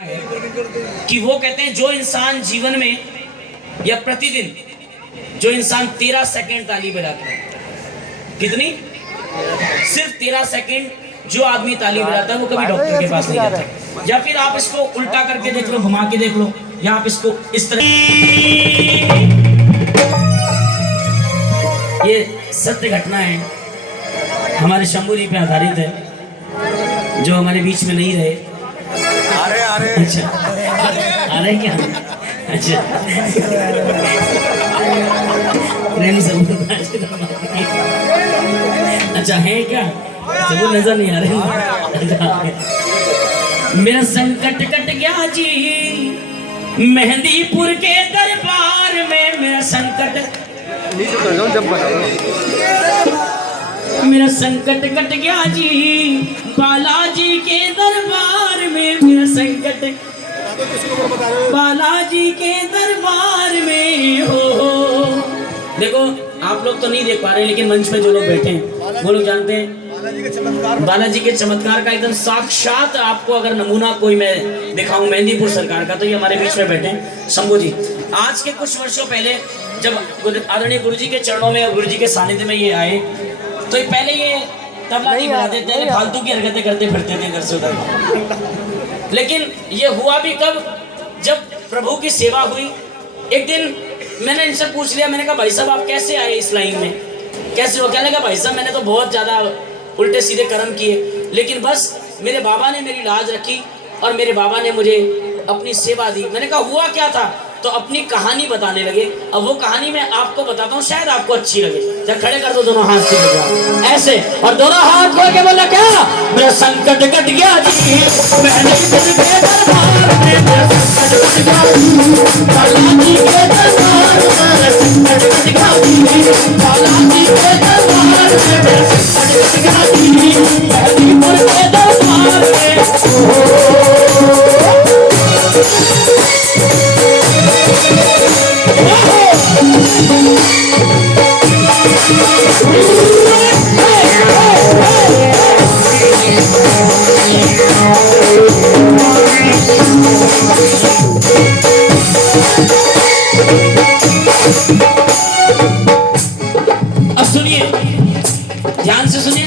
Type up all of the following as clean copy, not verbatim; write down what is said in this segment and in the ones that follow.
कि वो कहते हैं जो इंसान जीवन में या प्रतिदिन जो इंसान 13 सेकंड ताली बजाता है, कितनी? सिर्फ 13 सेकंड जो आदमी ताली बजाता है वो कभी डॉक्टर के पास नहीं जाता। या फिर आप इसको उल्टा करके देख लो, घुमा के देख लो, या आप इसको इस तरह। ये सत्य घटना है, हमारे शंभू जी पे आधारित है, जो हमारे बीच में नहीं रहे। अच्छा आ रहे क्या? अच्छा अच्छा है क्या? वो नजर नहीं आ रहे। मेरा संकट कट गया जी मेहंदीपुर के दरबार में, मेरा संकट कट गया जी बालाजी के दरबार में, मेरा संकट बालाजी के दरबार में हो। देखो आप लोग तो नहीं देख पा रहे, लेकिन मंच में जो लोग बैठे हैं वो लोग जानते हैं बालाजी के चमत्कार का एकदम साक्षात आपको अगर नमूना कोई मैं दिखाऊं मेहंदीपुर सरकार का, तो ये हमारे बीच में बैठे हैं शंभू जी। आज के कुछ वर्षों पहले जब आदरणीय गुरुजी के चरणों में, गुरुजी के सानिध्य में ये आए, तो ये पहले ये तबला नहीं बजाते थे, फालतू की हरकतें करते फिरते थे इधर से उधर। लेकिन ये हुआ भी कब? जब प्रभु की सेवा हुई। एक दिन मैंने इनसे पूछ लिया, मैंने कहा भाई साहब आप कैसे आए इस लाइन में, कैसे हो? कहने लगा भाई साहब मैंने तो बहुत ज्यादा उल्टे सीधे कर्म किए, लेकिन बस मेरे बाबा ने मेरी लाज रखी और मेरे बाबा ने मुझे अपनी सेवा दी। मैंने कहा हुआ क्या था? तो अपनी कहानी बताने लगे। अब वो कहानी मैं आपको बताता हूँ, शायद आपको अच्छी लगे। जब खड़े कर दो दोनों हाथ से ऐसे, और दोनों हाथ खोल के बोला क्या? मेरा संकट कट गया जी मैंने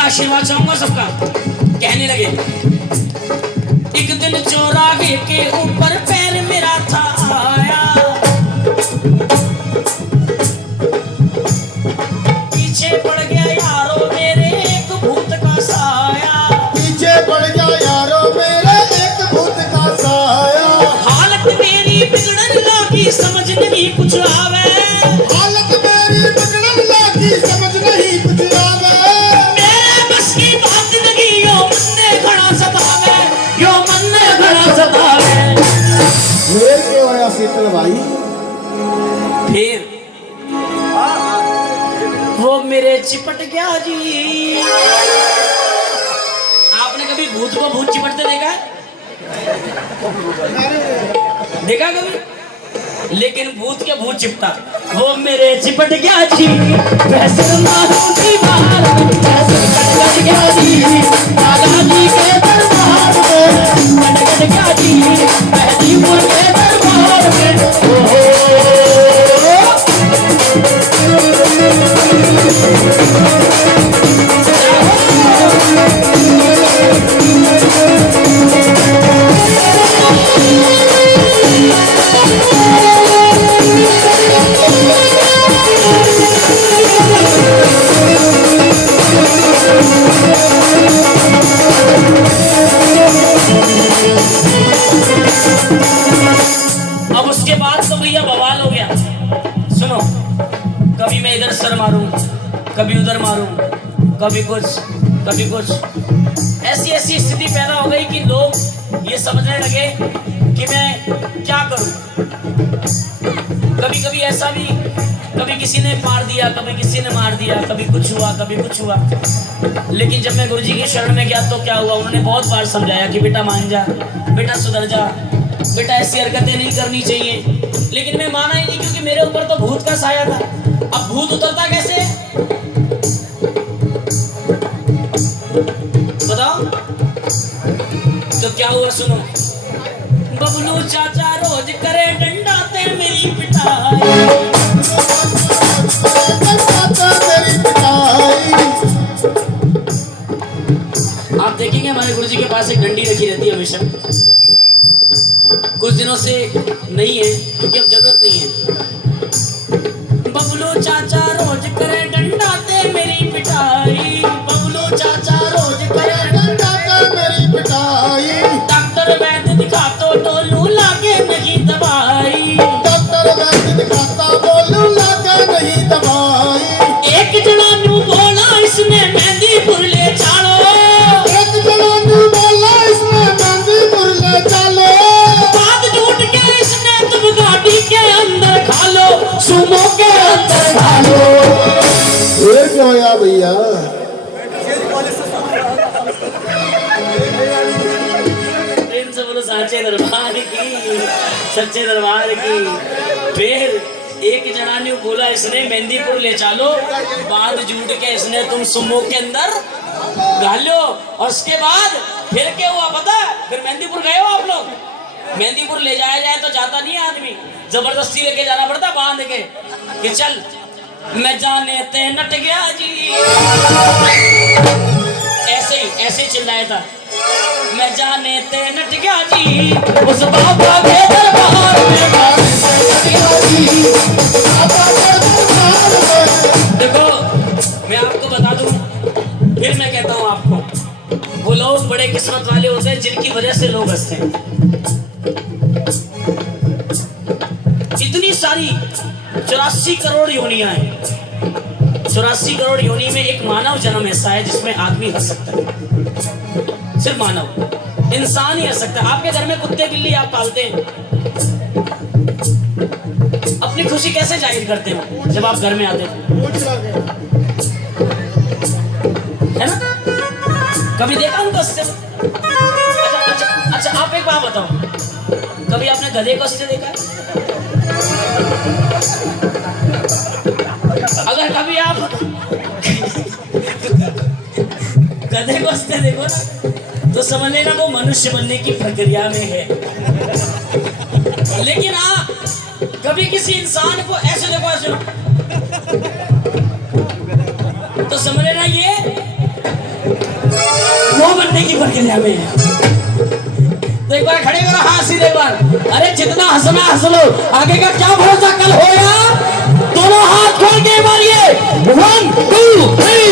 आशीर्वाद चाहूंगा सबका। कहने लगे एक दिन चौराहे के ऊपर पैर मेरा था आया, पीछे पड़ गया यारो मेरे एक भूत का साया, पीछे पड़ गया यारो मेरे एक भूत का साया। हालत मेरी बिगड़न लगी समझ नहीं कुछ आवे, हालत मेरी बिगड़न लगी समझ नहीं कुछ आवे। शीतल भाई फिर वो मेरे चिपट गया जी। आपने कभी भूत को भूत चिपटते देखा? देखा कभी? लेकिन भूत के भूत चिपटा, वो मेरे चिपट गया जी वैसे मारूं दीवार में, वैसे कट गया जी बालाजी के दरबार में, कट गया जी मेहंदीपुर के दरबार में। अब उसके बाद तो भैया बवाल हो गया। सुनो, कभी मैं इधर सर मारूं, कभी उधर मारूं, कभी कुछ कभी कुछ, ऐसी ऐसी स्थिति पैदा हो गई कि लोग ये समझने लगे कि मैं क्या करूं। कभी कभी ऐसा भी, कभी किसी ने मार दिया, कभी किसी ने मार दिया, कभी कुछ हुआ, कभी कुछ हुआ। लेकिन जब मैं गुरुजी के शरण में गया तो क्या हुआ? उन्होंने बहुत बार समझाया कि बेटा मान जा, बेटा सुधर जा, बेटा ऐसी हरकतें नहीं करनी चाहिए। लेकिन मैं माना ही नहीं, क्योंकि मेरे ऊपर तो भूत का साया था। अब भूत उतरता कैसे? बताओ। तो क्या हुआ सुनो, चाचा रोज करे डंडा ते मेरी पिटाई। मेरी पिटाई। आप देखेंगे हमारे गुरुजी के पास एक डंडी रखी रहती है हमेशा। कुछ दिनों से नहीं है क्योंकि अब जरूरत नहीं है। बबलू चाचा रोज करे डंडा ते मेरी पिटाई। बबलू चाचा रोज करे डंडा ते मेरी पिटाई। डॉक्टर वैद्य दिखातो टोलू लागे नहीं दवाई। डॉक्टर वैद्य दिखाता बोलू लागे नहीं दवाई। एक जना नू बोला इसने मेहंदीपुर ले चालो। एक जना नू बोला इसने मेहंदीपुर ले चलो। बात झूठ के इसने तुम गाड़ी के अंदर खा लो, सुमो के अंदर खा लो। ये क्यों या भैया? प्रेम से बोलो साचे दरबार की, सच्चे दरबार की। फिर एक जना ने बोला इसने मेहंदीपुर ले चालो, बात झूठ के इसने तुम सुमो के अंदर घालो। और उसके बाद फिर क्या हुआ पता है? फिर मेहंदीपुर गए हो आप लोग? मेहंदीपुर ले जाया जाए तो जाता नहीं है आदमी, जबरदस्ती लेके जाना पड़ता बांध के कि चल मैं जाने ते नट गया जी। ऐसे ही चिल्लाया था, मैं जाने ते नट गया जी। उस बाबा के दरबार में देखो मैं आपको बता दूं, फिर मैं कहता हूं आपको, वो लोग बड़े किस्मत वाले होते हैं जिनकी वजह से लोग हंसते हैं। इतनी सारी 84 करोड़ योनियां हैं। 84 करोड़ योनि में एक मानव जन्म ऐसा है जिसमें आदमी हंस सकता है। सिर्फ मानव इंसान ही हंस सकता है। आपके घर में कुत्ते बिल्ली आप पालते हैं, अपनी खुशी कैसे जाहिर करते हो जब आप घर में आते हैं, है ना? कभी देखा उनको हंसते? अच्छा आप एक बात बताओ, कभी आपने गधे को हंसते देखा? अगर कभी आप गधे को हंसते देखो ना तो समझ लेना वो मनुष्य बनने की प्रक्रिया में है। लेकिन आप कभी किसी इंसान को ऐसे देखो, ऐसे तो समझ लेना ये वो बनने की प्रक्रिया में है। तो एक बार खड़े करो हाथ सीधे, एक बार अरे जितना हंसना हंस लो, आगे का क्या भरोसा कल हो यार। दोनों हाथ खोल के मारिए, 1 2 3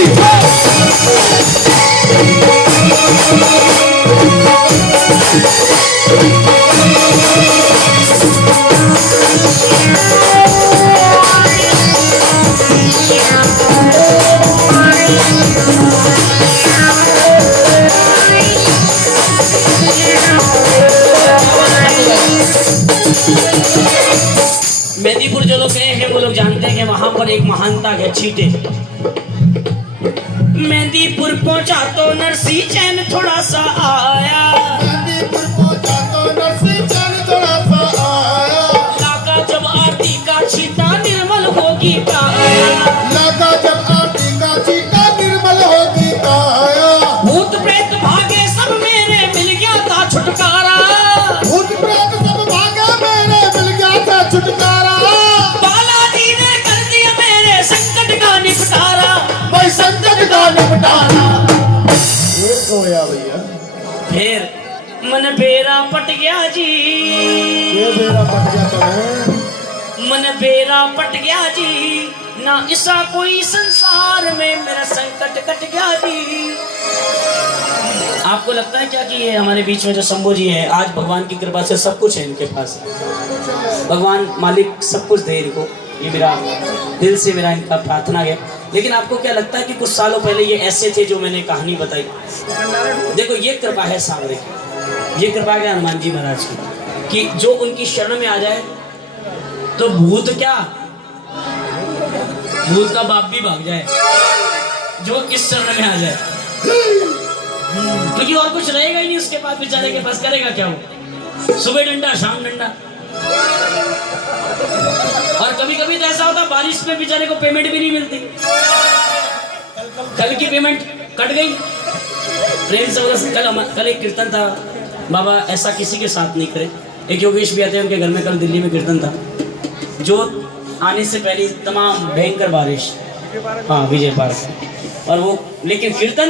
मेहंदीपुर जो लोग गए हैं वो लोग जानते हैं कि वहां पर एक महानता है छींटे। मेहंदीपुर पहुंचा तो नरसी चैन थोड़ा सा आया। मेहंदीपुर पहुंचा तो नरसी चैन थोड़ा सा आया। लागा जब आरती का छींटा निर्मल होगी काया। लगा जब आरती का छींटा निर्मल होगी काया। भूत प्रेत भागे सब मेरे मिल गया था छुटकारा। भूत प्रेत सब भागे मेरे मिल गया था छुटकारा। बालाजी ने कर दिया मेरे संकट का निपटारा। मैं संकट का निपटारा। ये खोया भैया, फिर मन बेरा पट गया जी। ये मेरा पट गया तो है। मन बेरा पट गया जी, ना ऐसा कोई संसार में मेरा संकट कट गया जी। आपको लगता है क्या कि ये हमारे बीच में जो शंभू जी है, आज भगवान की कृपा से सब कुछ है इनके पास, भगवान मालिक सब कुछ दे इनको, ये मेरा दिल से मेरा इनका प्रार्थना है। लेकिन आपको क्या लगता है कि कुछ सालों पहले ये ऐसे थे जो मैंने कहानी बताई? देखो ये कृपा है सामने की, ये कृपा है हनुमान जी महाराज की, कि जो उनकी शरण में आ जाए तो भूत क्या, भूत का बाप भी भाग जाए जो इस शरण में आ जाए, क्योंकि और कुछ रहेगा ही नहीं उसके पास, बेचारे के पास करेगा क्या वो, सुबह डंडा शाम डंडा। और कभी कभी तो ऐसा होता बारिश में बेचारे को पेमेंट भी नहीं मिलती, कल की पेमेंट कट गई। प्रेम से कल एक कीर्तन था, बाबा ऐसा किसी के साथ नहीं करे, एक योगेश भी आते हैं, उनके घर में कल दिल्ली में कीर्तन था। जो आने से पहले तमाम भयंकर बारिश, हाँ विजय पार्क, और वो लेकिन कीर्तन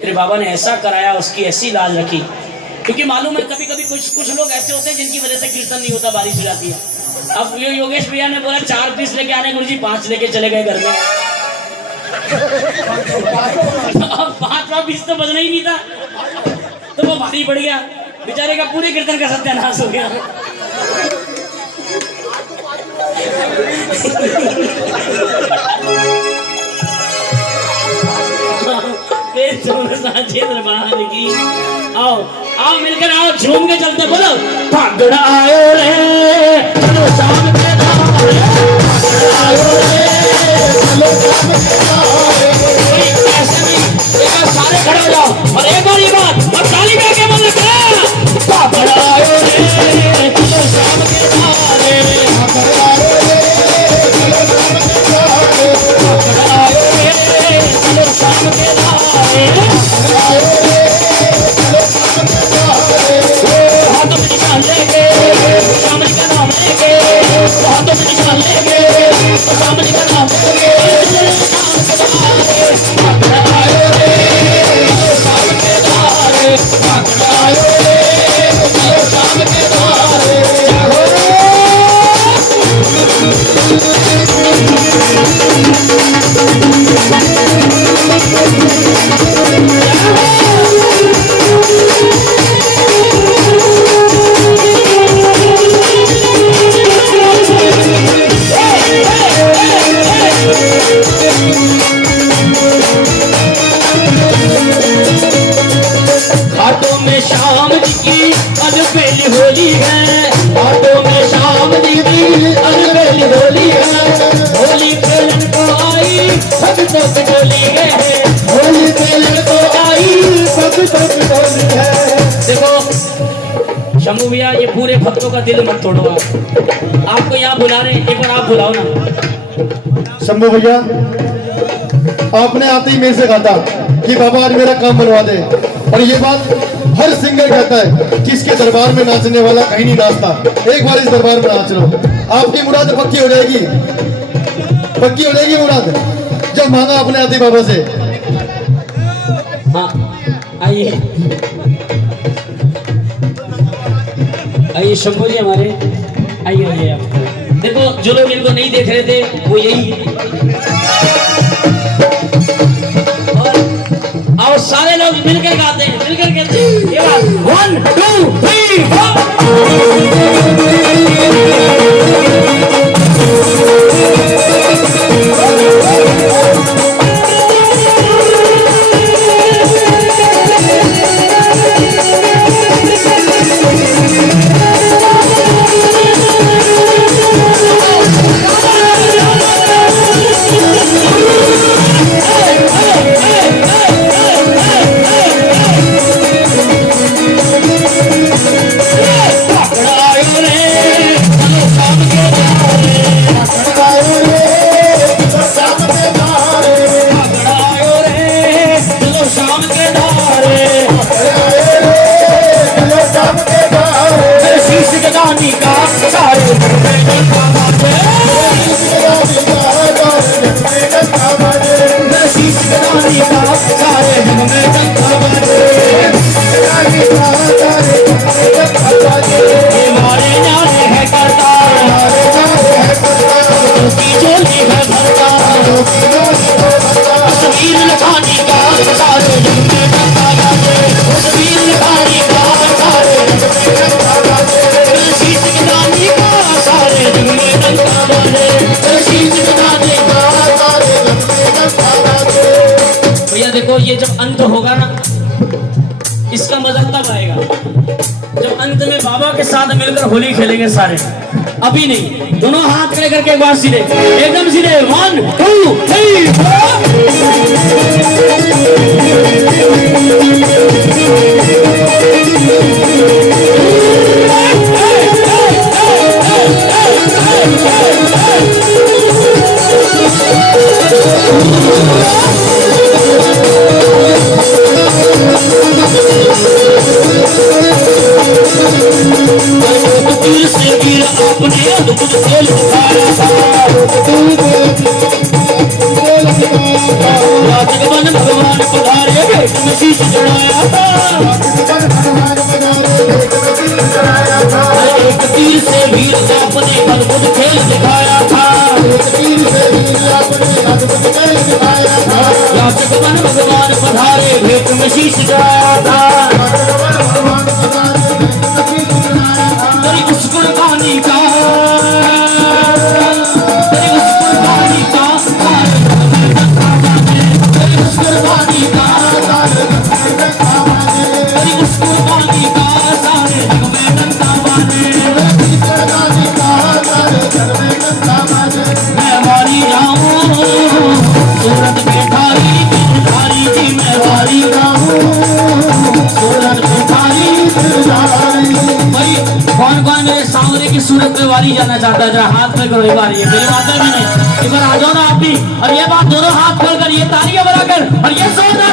मेरे बाबा ने ऐसा कराया, उसकी ऐसी लाज रखी, क्योंकि मालूम है कभी कभी कुछ लोग ऐसे होते हैं जिनकी वजह से कीर्तन नहीं होता, बारिश हो जाती है। अब ये योगेश भैया ने बोला 4 पीस लेके आने, गुरुजी 5 लेके चले गए घर में। अब 5वां पीस तो बजना ही नहीं था, तो वो भारी पड़ गया, बेचारे का पूरे कीर्तन का सत्यानाश हो गया। दरबार की आओ आओ मिलकर आओ, झूम के चलते, बोलो भागड़ आयो रे चलो शाम के नारे, आयो रे चलो शाम के नारे। ऐसे नहीं, एक बार सारे खड़े हो जाओ और एक बार ये बात और ताली में आके बोलो भागड़ आयो रे चलो शाम के नारे, भागड़ आयो रे चलो शाम के नारे, भागड़ आयो रे चलो शाम के नारे, आयो रे चलो शाम के नारे। हाथों में निशान लेके शामली का नाम लेके, हाथों में निशान लेके शामली का नाम लेके, भागड़ आयो रे चलो शाम के नारे, भागड़ आयो रे चलो शाम के नारे। हाथों में शाम जी की अलबेली होली है, हाथों में शाम जी की अलबेली होली है, होली खेलन को आई भक्तों की टोली है, होली खेलन को आई भक्तों की टोली है। देखो शंभू भैया, ये पूरे भक्तों का दिल मत तोड़ो, आपको यहाँ बुला रहे हैं, एक बार आप बुलाओ ना। शंभू भैया, आपने आते ही मेरे से कहा था कि बाबा आज मेरा काम बनवा दे, और ये बात हर सिंगर कहता है कि इसके दरबार में नाचने वाला कहीं नहीं नाचता। एक बार इस दरबार में नाच लो, आपकी मुराद पक्की हो जाएगी, पक्की हो जाएगी मुराद, जब मांगा अपने आदि बाबा से। हाँ आइए आइए शंभू जी हमारे, आइए आइए आप। देखो जो लोग इनको नहीं देख रहे थे वो यही, और सारे लोग मिलकर गाते हैं, मिलकर कहते हैं ये बात 1 2 3 ये जब अंत होगा ना, इसका मजा तब आएगा जब अंत में बाबा के साथ मिलकर होली खेलेंगे सारे। अभी नहीं, दोनों हाथ खड़े करके एक बार सीधे, एकदम सीधे 1 2 3 आपने अद्भुत खेल दिखाया था। राजगवन भगवान पधारे भेंट में शीश चढ़ाया था। एक तीर से वीर आपने अद्भुत खेल दिखाया था। राजगवन भगवान पधारे भेंट में शीश चढ़ाया था। तेरी उस कुर्बानी का सूरत पे वारी जाना चाहता है, जरा हाथ में करो एक बार, ये मेरी बात है नहीं, एक बार आ जाओ ना आप भी, और ये बात दोनों हाथ खोल कर, ये तालियां बजाकर, और ये जोरदार